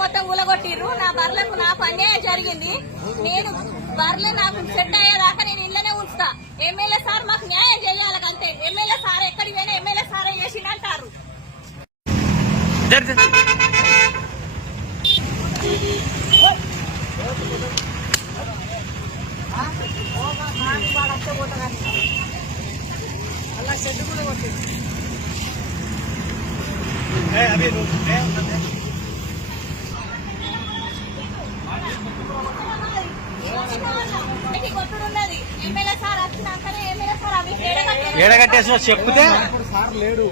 మొత్తం ఊలగొట్టిర్రు. నా బర్రెలకు నాకు అన్యాయం జరిగింది. నేను బర్రెలు నాకు సెట్ అయ్యేదాకా నేను ఇళ్ళనే ఉంచుతా. ఎమ్మెల్యే సార్ మాకు న్యాయం చేయాలి అంతే. ఎమ్మెల్యే సార్ ఎక్కడికి పోయినా ఎమ్మెల్యే సారే చేసిండంటారు. అలా చెట్టు కూడా కొట్టింది. ఏడగట్టేసి చెప్తే సార్ లేడు.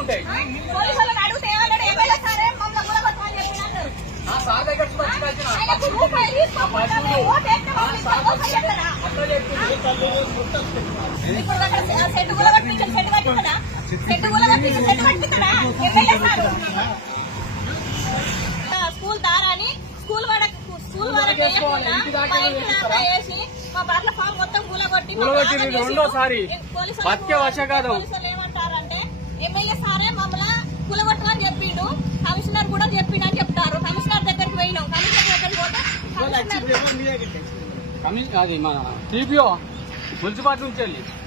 ఉంటాయి సార్ దగ్గర స్కూల్ దారాని స్కూల్ వరకు వేసి మా బర్ల ఫామ్ మొత్తం కూలగొట్టి రెండోసారి ఏమంటారంటే ఎమ్మెల్యే సారే మమ్మల్ని కూలగొట్టమని చెప్పిండు. కమిషనర్ కూడా చెప్పిండు అని చెప్తారు. కమిషనర్ దగ్గరికి పోయినాం. కమిషనర్ దగ్గరికి పోతే అది మన టీపీఓ మున్సిపాలిటీ నుంచి వెళ్ళి చెప్తాను.